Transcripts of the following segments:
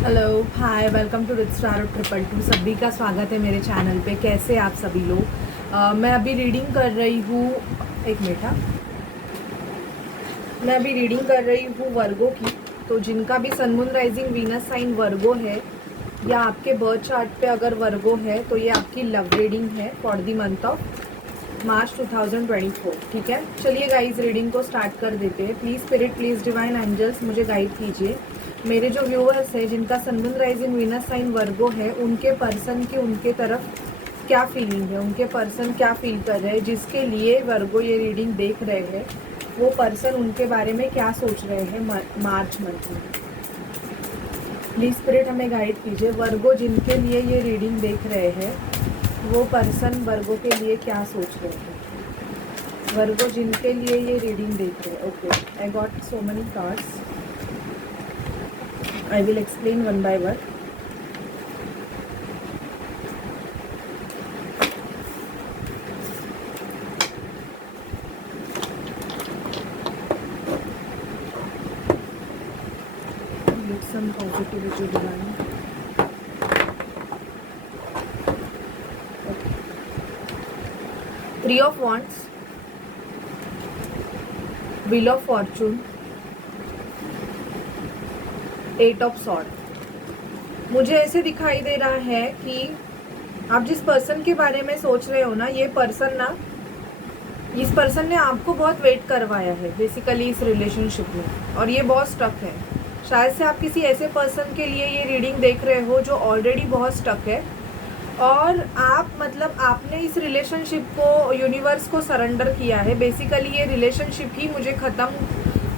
Hello hi welcome to Rich Star 222। सभी का स्वागत है मेरे चैनल पे। कैसे आप सभी लोग? मैं अभी रीडिंग कर रही हूँ। एक मिनट हाँ। मैं अभी रीडिंग कर रही हूँ वर्गो की। तो जिनका भी sun moon rising Venus sign Virgo है या आपके बर्थ चार्ट पे अगर वर्गो है तो ये आपकी लव रीडिंग है for the month of March 2024। ठीक है, चलिए गाइज रीडिंग को स्टार्ट कर देते हैं। Please spirit, please divine angels मुझे गाइड कीजिए। मेरे जो व्यूअर्स है जिनका sun moon rising Venus sign Virgo है, उनके पर्सन की उनके तरफ क्या फीलिंग है, उनके पर्सन क्या फील कर रहे हैं, जिसके लिए वर्गो ये रीडिंग देख रहे हैं, वो पर्सन उनके बारे में क्या सोच रहे हैं मार्च मंथ में। प्लीज स्पिरिट हमें गाइड कीजिए। वर्गो जिनके लिए ये रीडिंग देख रहे हैं, वो पर्सन वर्गो के लिए क्या सोच रहे हैं। वर्गो जिनके लिए ये रीडिंग देख रहे हैं। Okay, I got so many cards. I will explain one by one. Get some positivity divine. Okay. Three of Wands, Wheel of Fortune, Eight of Swords. मुझे ऐसे दिखाई दे रहा है कि आप जिस पर्सन के बारे में सोच रहे हो ना, ये पर्सन ना, इस पर्सन ने आपको बहुत वेट करवाया है बेसिकली इस रिलेशनशिप में, और ये बहुत स्टक है। शायद से आप किसी ऐसे पर्सन के लिए ये रीडिंग देख रहे हो जो ऑलरेडी बहुत स्टक है, और आप मतलब आपने इस रिलेशनशिप को यूनिवर्स को सरेंडर किया है। बेसिकली ये रिलेशनशिप ही मुझे ख़त्म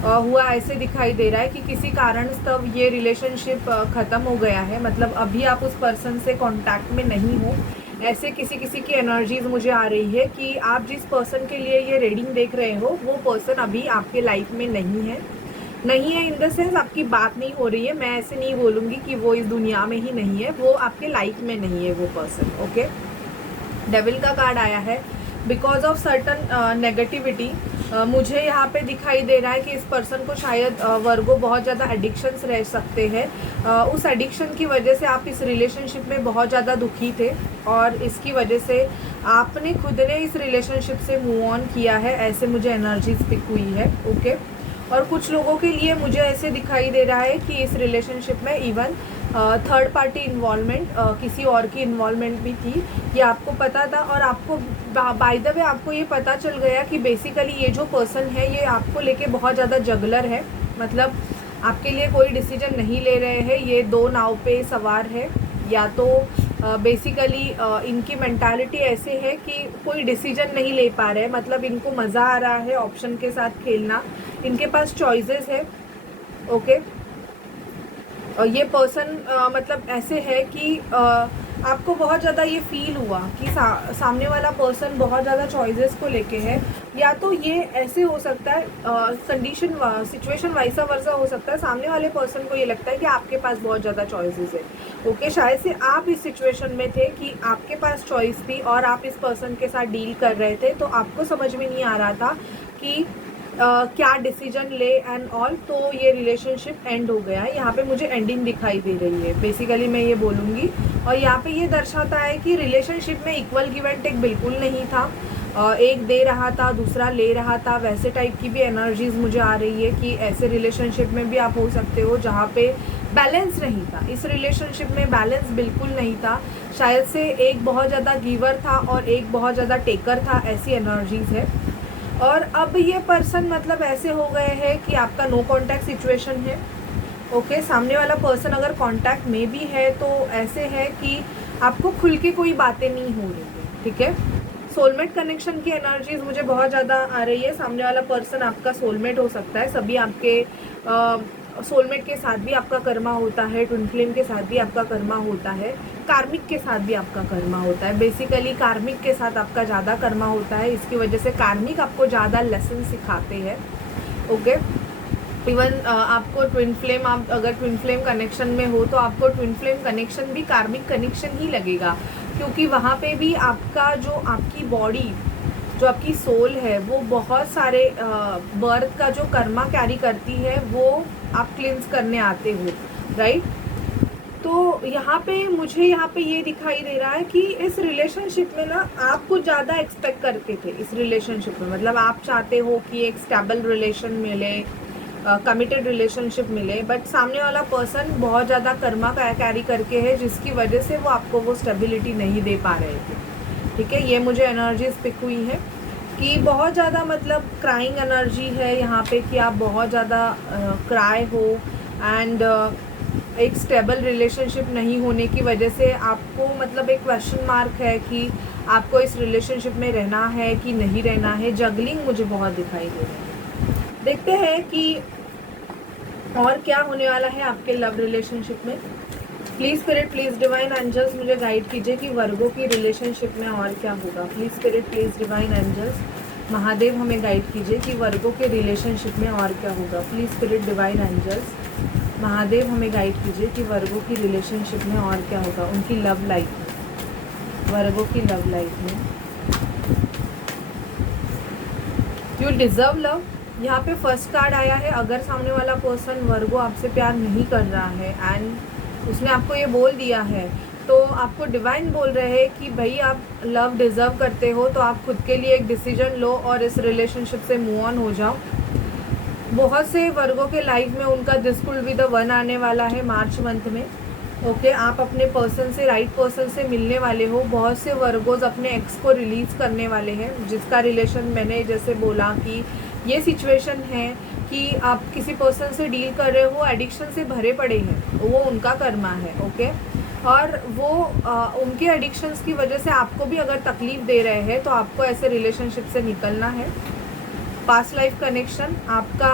हुआ ऐसे दिखाई दे रहा है कि किसी कारणस्तव ये रिलेशनशिप ख़त्म हो गया है। मतलब अभी आप उस पर्सन से कांटेक्ट में नहीं हो, ऐसे किसी किसी की एनर्जीज मुझे आ रही है कि आप जिस पर्सन के लिए ये रीडिंग देख रहे हो, वो पर्सन अभी आपके लाइफ में नहीं है इन द सेंस आपकी बात नहीं हो रही है। मैं ऐसे नहीं बोलूँगी कि वो इस दुनिया में ही नहीं है, वो आपके लाइफ में नहीं है वो पर्सन। ओके, डेविल का कार्ड आया है। बिकॉज ऑफ सर्टन नेगेटिविटी मुझे यहाँ पे दिखाई दे रहा है कि इस पर्सन को शायद वर्गो बहुत ज़्यादा एडिक्शंस रह सकते हैं। उस एडिक्शन की वजह से आप इस रिलेशनशिप में बहुत ज़्यादा दुखी थे, और इसकी वजह से आपने खुद ने इस रिलेशनशिप से मूव ऑन किया है, ऐसे मुझे एनर्जीज पिक हुई है। ओके, और कुछ लोगों के लिए मुझे ऐसे दिखाई दे रहा है कि इस रिलेशनशिप में इवन थर्ड पार्टी इन्वॉल्वमेंट, किसी और की इन्वॉल्वमेंट भी थी, ये आपको पता था। और आपको बाय द वे आपको ये पता चल गया कि बेसिकली ये जो पर्सन है ये आपको लेके बहुत ज़्यादा जगलर है। मतलब आपके लिए कोई डिसीजन नहीं ले रहे हैं, ये दो नाव पे सवार है। या तो बेसिकली इनकी मेंटालिटी ऐसे है कि कोई डिसीजन नहीं ले पा रहे हैं, मतलब इनको मज़ा आ रहा है ऑप्शन के साथ खेलना, इनके पास चॉइसेस है। ओके, ये पर्सन मतलब ऐसे है कि आपको बहुत ज़्यादा ये फील हुआ कि सामने वाला पर्सन बहुत ज़्यादा चॉइसेस को लेके है। या तो ये ऐसे हो सकता है, कंडीशन सिचुएशन वाइसा वर्सा हो सकता है, सामने वाले पर्सन को ये लगता है कि आपके पास बहुत ज़्यादा चॉइसेस है। ओके, शायद से आप इस सिचुएशन में थे कि आपके पास चॉइस थी और आप इस पर्सन के साथ डील कर रहे थे, तो आपको समझ में नहीं आ रहा था कि क्या डिसीजन ले एंड ऑल। तो ये रिलेशनशिप एंड हो गया है। यहाँ पे मुझे एंडिंग दिखाई दे रही है बेसिकली, मैं ये बोलूँगी। और यहाँ पे ये दर्शाता है कि रिलेशनशिप में इक्वल गिव एंड टेक बिल्कुल नहीं था। एक दे रहा था, दूसरा ले रहा था, वैसे टाइप की भी एनर्जीज मुझे आ रही है कि ऐसे रिलेशनशिप में भी आप हो सकते हो जहाँ पे बैलेंस नहीं था। इस रिलेशनशिप में बैलेंस बिल्कुल नहीं था। शायद से एक बहुत ज़्यादा गिवर था और एक बहुत ज़्यादा टेकर था, ऐसी एनर्जीज है। और अब ये पर्सन मतलब ऐसे हो गए हैं कि आपका नो कांटेक्ट सिचुएशन है। ओके, सामने वाला पर्सन अगर कांटेक्ट में भी है तो ऐसे है कि आपको खुल के कोई बातें नहीं हो रही है। ठीक है, सोलमेट कनेक्शन की एनर्जीज मुझे बहुत ज़्यादा आ रही है। सामने वाला पर्सन आपका सोलमेट हो सकता है। सभी आपके सोलमेट के साथ भी आपका कर्मा होता है, ट्विन फ्लेम के साथ भी आपका कर्मा होता है, कार्मिक के साथ भी आपका कर्मा होता है। बेसिकली कार्मिक के साथ आपका ज़्यादा कर्मा होता है, इसकी वजह से कार्मिक आपको ज़्यादा लेसन सिखाते हैं। ओके, इवन आपको ट्विन फ्लेम, आप अगर ट्विन फ्लेम कनेक्शन में हो तो आपको ट्विन फ्लेम कनेक्शन भी कार्मिक कनेक्शन ही लगेगा, क्योंकि वहाँ पे भी आपका जो आपकी बॉडी, जो आपकी सोल है, वो बहुत सारे बर्थ का जो कर्मा कैरी करती है, वो आप क्लिंस करने आते हो, राइट। तो यहाँ पे ये दिखाई दे रहा है कि इस रिलेशनशिप में ना आप कुछ ज़्यादा एक्सपेक्ट करते थे इस रिलेशनशिप में, मतलब आप चाहते हो कि एक स्टेबल रिलेशन मिले, कमिटेड रिलेशनशिप मिले, बट सामने वाला पर्सन बहुत ज़्यादा कर्मा कैरी करके है, जिसकी वजह से वो आपको वो स्टेबिलिटी नहीं दे पा रहे थे। ठीक है, ये मुझे एनर्जीज पिक हुई है कि बहुत ज़्यादा मतलब क्राइंग एनर्जी है यहाँ पे, कि आप बहुत ज़्यादा क्राई हो, एंड एक स्टेबल रिलेशनशिप नहीं होने की वजह से आपको मतलब एक क्वेश्चन मार्क है कि आपको इस रिलेशनशिप में रहना है कि नहीं रहना है। जगलिंग मुझे बहुत दिखाई दे रही है। देखते हैं कि और क्या होने वाला है आपके लव रिलेशनशिप में। Please spirit, please divine angels मुझे गाइड कीजिए कि वर्गों की रिलेशनशिप में और क्या होगा। Please spirit, please divine angels, Mahadev हमें गाइड कीजिए कि वर्गों के रिलेशनशिप में और क्या होगा। Please spirit divine angels, Mahadev हमें गाइड कीजिए कि वर्गों की रिलेशनशिप में और क्या होगा, उनकी लव लाइफ में, वर्गों की लव लाइफ में। यू डिज़र्व लव, यहाँ पे फर्स्ट कार्ड आया है। अगर सामने वाला पर्सन वर्गो आपसे प्यार नहीं कर रहा है एंड उसने आपको ये बोल दिया है, तो आपको डिवाइन बोल रहे हैं कि भाई आप लव डिज़र्व करते हो, तो आप खुद के लिए एक डिसीजन लो और इस रिलेशनशिप से मूव ऑन हो जाओ। बहुत से वर्गों के लाइफ में उनका this will be the one आने वाला है मार्च मंथ में। ओके, आप अपने पर्सन से, राइट पर्सन से मिलने वाले हो। बहुत से वर्गोज अपने एक्स को रिलीज़ करने वाले हैं, जिसका रिलेशन मैंने जैसे बोला कि ये सिचुएशन है कि आप किसी पर्सन से डील कर रहे हो, एडिक्शन से भरे पड़े हैं, वो उनका कर्मा है। ओके, और वो उनके एडिक्शंस की वजह से आपको भी अगर तकलीफ़ दे रहे हैं, तो आपको ऐसे रिलेशनशिप से निकलना है। पास्ट लाइफ कनेक्शन, आपका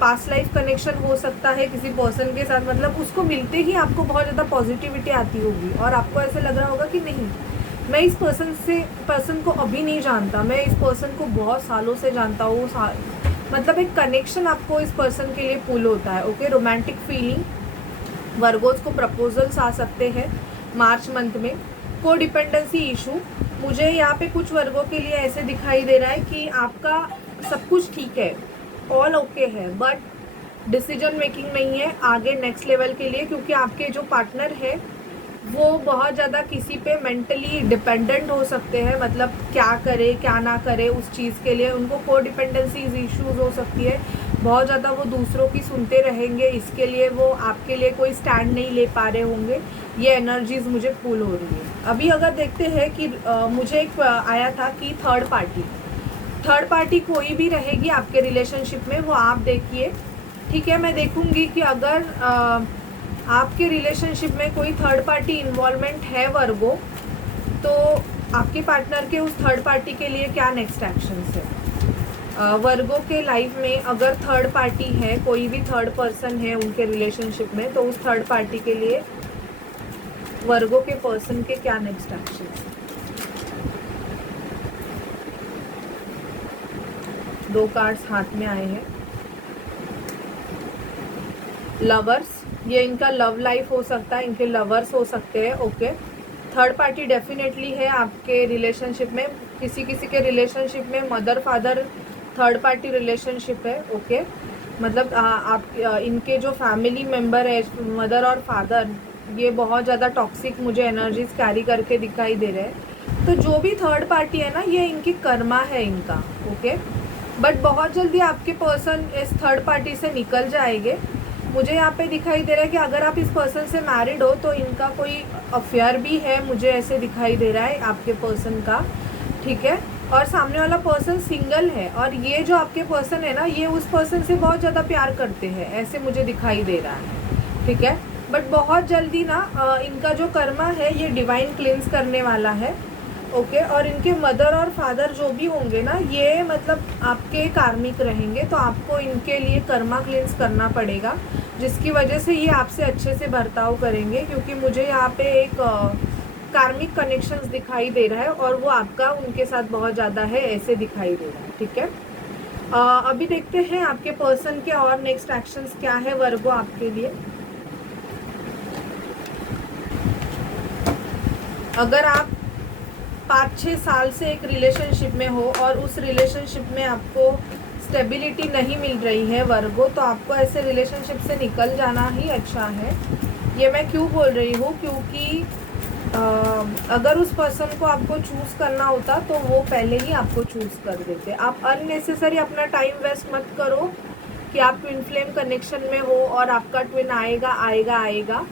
पास्ट लाइफ कनेक्शन हो सकता है किसी पर्सन के साथ, मतलब उसको मिलते ही आपको बहुत ज़्यादा पॉजिटिविटी आती होगी और आपको ऐसे लग रहा होगा कि नहीं, मैं इस पर्सन को अभी नहीं जानता, मैं इस पर्सन को बहुत सालों से जानता हूँ। मतलब एक कनेक्शन आपको इस पर्सन के लिए पुल होता है। ओके, रोमांटिक फीलिंग, वर्गोज को प्रपोजल्स आ सकते हैं मार्च मंथ में। को डिपेंडेंसी इशू, मुझे यहाँ पे कुछ वर्गों के लिए ऐसे दिखाई दे रहा है कि आपका सब कुछ ठीक है, ऑल ओके है, बट डिसीजन मेकिंग नहीं है आगे नेक्स्ट लेवल के लिए, क्योंकि आपके जो पार्टनर है वो बहुत ज़्यादा किसी पे मेंटली डिपेंडेंट हो सकते हैं। मतलब क्या करे क्या ना करे उस चीज़ के लिए उनको को डिपेंडेंसीज इश्यूज हो सकती है। बहुत ज़्यादा वो दूसरों की सुनते रहेंगे, इसके लिए वो आपके लिए कोई स्टैंड नहीं ले पा रहे होंगे। ये एनर्जीज मुझे फुल हो रही है। अभी अगर देखते हैं कि मुझे एक आया था कि थर्ड पार्टी कोई भी रहेगी आपके रिलेशनशिप में, वो आप देखिए। ठीक है, मैं देखूंगी कि अगर आपके रिलेशनशिप में कोई थर्ड पार्टी इन्वॉल्वमेंट है वर्गो, तो आपके पार्टनर के उस थर्ड पार्टी के लिए क्या नेक्स्ट एक्शंस है। वर्गो के लाइफ में अगर थर्ड पार्टी है, कोई भी थर्ड पर्सन है उनके रिलेशनशिप में, तो उस थर्ड पार्टी के लिए वर्गो के पर्सन के क्या नेक्स्ट एक्शंस है। 2 कार्ड्स हाथ में आए हैं। लवर्स, ये इनका लव लाइफ हो सकता है, इनके लवर्स हो सकते हैं। ओके, थर्ड पार्टी डेफिनेटली है आपके रिलेशनशिप में। किसी के रिलेशनशिप में mother father third party relationship है। ओके, मतलब आप इनके जो फैमिली मेम्बर है, मदर और फादर, ये बहुत ज़्यादा टॉक्सिक मुझे एनर्जीज कैरी करके दिखाई दे रहे हैं। तो जो भी थर्ड पार्टी है ना, ये इनकी कर्मा है इनका। ओके, बट बहुत जल्दी आपके पर्सन इस थर्ड पार्टी से निकल जाएंगे। मुझे यहाँ पे दिखाई दे रहा है कि अगर आप इस पर्सन से मैरिड हो, तो इनका कोई अफेयर भी है, मुझे ऐसे दिखाई दे रहा है आपके पर्सन का। ठीक है, और सामने वाला पर्सन सिंगल है, और ये जो आपके पर्सन है ना, ये उस पर्सन से बहुत ज़्यादा प्यार करते हैं, ऐसे मुझे दिखाई दे रहा है। ठीक है, बट बहुत जल्दी ना इनका जो कर्मा है ये डिवाइन क्लींस करने वाला है। ओके, और इनके मदर और फादर जो भी होंगे ना, ये मतलब आपके कार्मिक रहेंगे, तो आपको इनके लिए कर्मा क्लींस करना पड़ेगा, जिसकी वजह से ये आपसे अच्छे से बर्ताव करेंगे। क्योंकि मुझे यहाँ पे एक कार्मिक कनेक्शंस दिखाई दे रहा है, और वो आपका उनके साथ बहुत ज़्यादा है, ऐसे दिखाई दे रहा है। ठीक है, अभी देखते हैं आपके पर्सन के और नेक्स्ट एक्शंस क्या है वर्गो आपके लिए। अगर आप 5-6 साल से एक रिलेशनशिप में हो और उस रिलेशनशिप में आपको स्टेबिलिटी नहीं मिल रही है वर्गो, तो आपको ऐसे रिलेशनशिप से निकल जाना ही अच्छा है। ये मैं क्यों बोल रही हूँ, क्योंकि अगर उस पर्सन को आपको चूज़ करना होता तो वो पहले ही आपको चूज़ कर देते। आप अननेसेसरी अपना टाइम वेस्ट मत करो कि आप ट्विन फ्लेम कनेक्शन में हो और आपका ट्विन आएगा आएगा आएगा।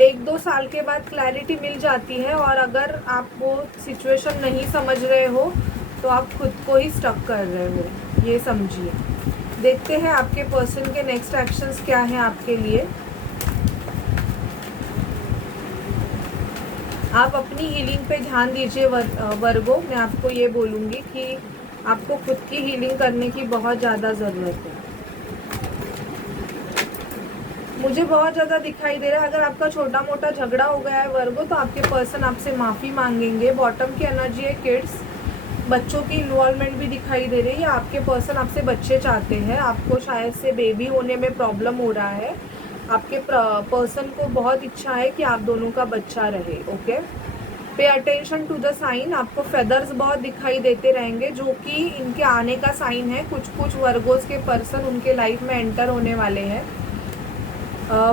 1-2 साल के बाद क्लैरिटी मिल जाती है, और अगर आप वो सिचुएशन नहीं समझ रहे हो तो आप खुद को ही स्टक कर रहे हो, ये समझिए। देखते हैं आपके पर्सन के नेक्स्ट एक्शंस क्या हैं आपके लिए। आप अपनी हीलिंग पे ध्यान दीजिए वर्गो। मैं आपको ये बोलूँगी कि आपको खुद की हीलिंग करने की बहुत ज़्यादा ज़रूरत है। मुझे बहुत ज़्यादा दिखाई दे रहा है, अगर आपका छोटा मोटा झगड़ा हो गया है वर्गो, तो आपके पर्सन आपसे माफ़ी मांगेंगे। बॉटम की एनर्जी है किड्स, बच्चों की इन्वॉल्वमेंट भी दिखाई दे रही है। आपके पर्सन आपसे बच्चे चाहते हैं, आपको शायद से बेबी होने में प्रॉब्लम हो रहा है। आपके पर्सन को बहुत इच्छा है कि आप दोनों का बच्चा रहे। Okay, pay attention to the sign. आपको फेदर्स बहुत दिखाई देते रहेंगे जो कि इनके आने का साइन है। कुछ वर्गोस के पर्सन उनके लाइफ में एंटर होने वाले हैं।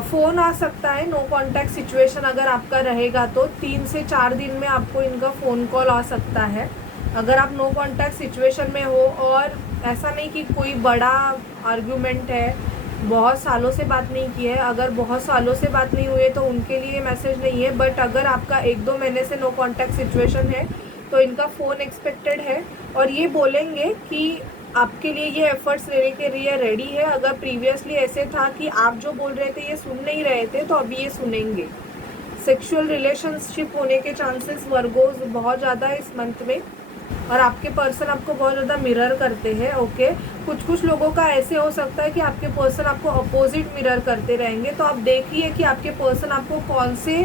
फ़ोन आ सकता है, नो कॉन्टैक्ट सिचुएशन अगर आपका रहेगा तो 3 से 4 दिन में आपको इनका फ़ोन कॉल आ सकता है। अगर आप नो कॉन्टैक्ट सिचुएशन में हो, और ऐसा नहीं कि कोई बड़ा आर्ग्यूमेंट है, बहुत सालों से बात नहीं की है, अगर बहुत सालों से बात नहीं हुई है तो उनके लिए मैसेज नहीं है। बट अगर आपका 1-2 महीने से नो कॉन्टैक्ट सिचुएशन है तो इनका फ़ोन एक्सपेक्टेड है, और ये बोलेंगे कि आपके लिए ये एफर्ट्स लेने के लिए रेडी है। अगर प्रीवियसली ऐसे था कि आप जो बोल रहे थे ये सुन नहीं रहे थे, तो अभी ये सुनेंगे। सेक्सुअल रिलेशनशिप होने के चांसेस वर्गोज बहुत ज़्यादा है इस मंथ में, और आपके पर्सन आपको बहुत ज़्यादा मिरर करते हैं। ओके, कुछ लोगों का ऐसे हो सकता है कि आपके पर्सन आपको अपोजिट मिरर करते रहेंगे। तो आप देखिए कि आपके पर्सन आपको कौन से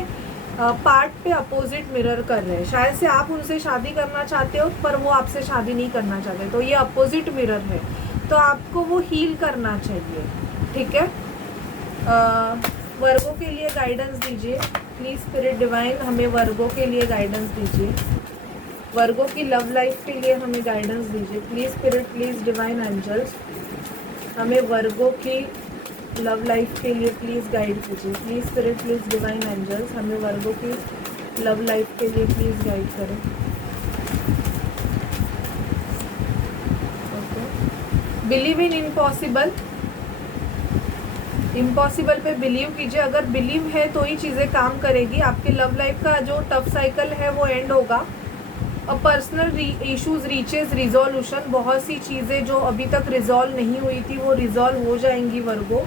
पार्ट पे अपोजिट मिरर कर रहे हैं। शायद से आप उनसे शादी करना चाहते हो पर वो आपसे शादी नहीं करना चाहते, तो ये अपोजिट मिरर है, तो आपको वो हील करना चाहिए। ठीक है, वर्गों के लिए गाइडेंस दीजिए प्लीज़ स्पिरिट डिवाइन, हमें वर्गों के लिए गाइडेंस दीजिए। वर्गों की लव लाइफ के लिए हमें गाइडेंस दीजिए please spirit, please divine angels, हमें वर्गों की लव लाइफ के लिए प्लीज़ गाइड कीजिए। Please spirit, please divine angels, हमें वर्गों की लव लाइफ के लिए प्लीज़ गाइड करें। Okay, believe in impossible. Impossible पे बिलीव कीजिए, अगर बिलीव है तो ही चीज़ें काम करेगी। आपके लव लाइफ का जो टफ साइकिल है वो एंड होगा। और पर्सनल इश्यूज रीचेज रिजोल्यूशन, बहुत सी चीज़ें जो अभी तक रिजॉल्व नहीं हुई थी वो रिजॉल्व हो जाएंगी वर्गो।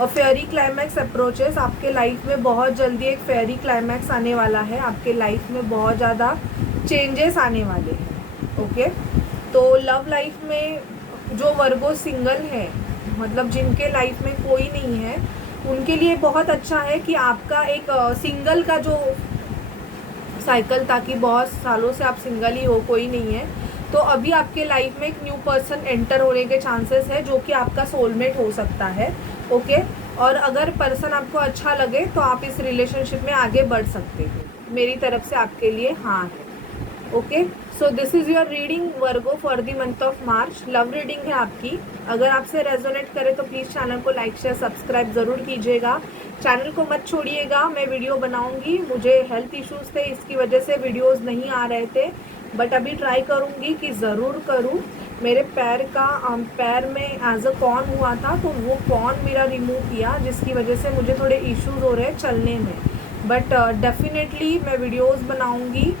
और फेयरी क्लाइमैक्स अप्रोचेस, आपके लाइफ में बहुत जल्दी एक फेयरी क्लाइमैक्स आने वाला है। आपके लाइफ में बहुत ज़्यादा चेंजेस आने वाले हैं। ओके, तो लव लाइफ में जो वर्गो सिंगल है, मतलब जिनके लाइफ में कोई नहीं है, उनके लिए बहुत अच्छा है कि आपका एक सिंगल का जो साइकिल था कि बहुत सालों से आप सिंगल ही हो, कोई नहीं है, तो अभी आपके लाइफ में एक न्यू पर्सन एंटर होने के चांसेस है जो कि आपका सोलमेट हो सकता है। ओके, और अगर पर्सन आपको अच्छा लगे तो आप इस रिलेशनशिप में आगे बढ़ सकते हो। मेरी तरफ से आपके लिए हाँ है। Okay, so this is your reading Virgo for the month of March. Love reading है आपकी। अगर आपसे रेजोनेट करे तो प्लीज़ चैनल को लाइक शेयर सब्सक्राइब ज़रूर कीजिएगा। चैनल को मत छोड़िएगा, मैं वीडियो बनाऊंगी। मुझे हेल्थ इश्यूज़ थे, इसकी वजह से वीडियोस नहीं आ रहे थे, बट अभी ट्राई करूंगी कि ज़रूर करूं। मेरे पैर में एज अ कॉर्न हुआ था, तो वो कॉर्न मेरा रिमूव किया, जिसकी वजह से मुझे थोड़े इश्यूज़ हो रहे हैं चलने में। बट डेफिनेटली मैं वीडियोज़ बनाऊँगी,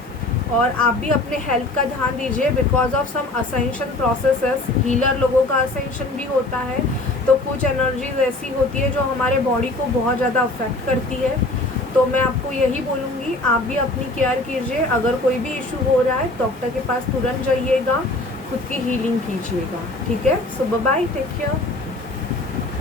और आप भी अपने हेल्थ का ध्यान दीजिए because of some ascension processes. Healer लोगों का असेंशन भी होता है, तो कुछ एनर्जीज ऐसी होती है जो हमारे बॉडी को बहुत ज़्यादा अफेक्ट करती है। तो मैं आपको यही बोलूँगी, आप भी अपनी केयर कीजिए। अगर कोई भी इशू हो रहा है डॉक्टर के पास तुरंत जाइएगा, खुद की हीलिंग कीजिएगा। ठीक है, सो बाय, टेक केयर।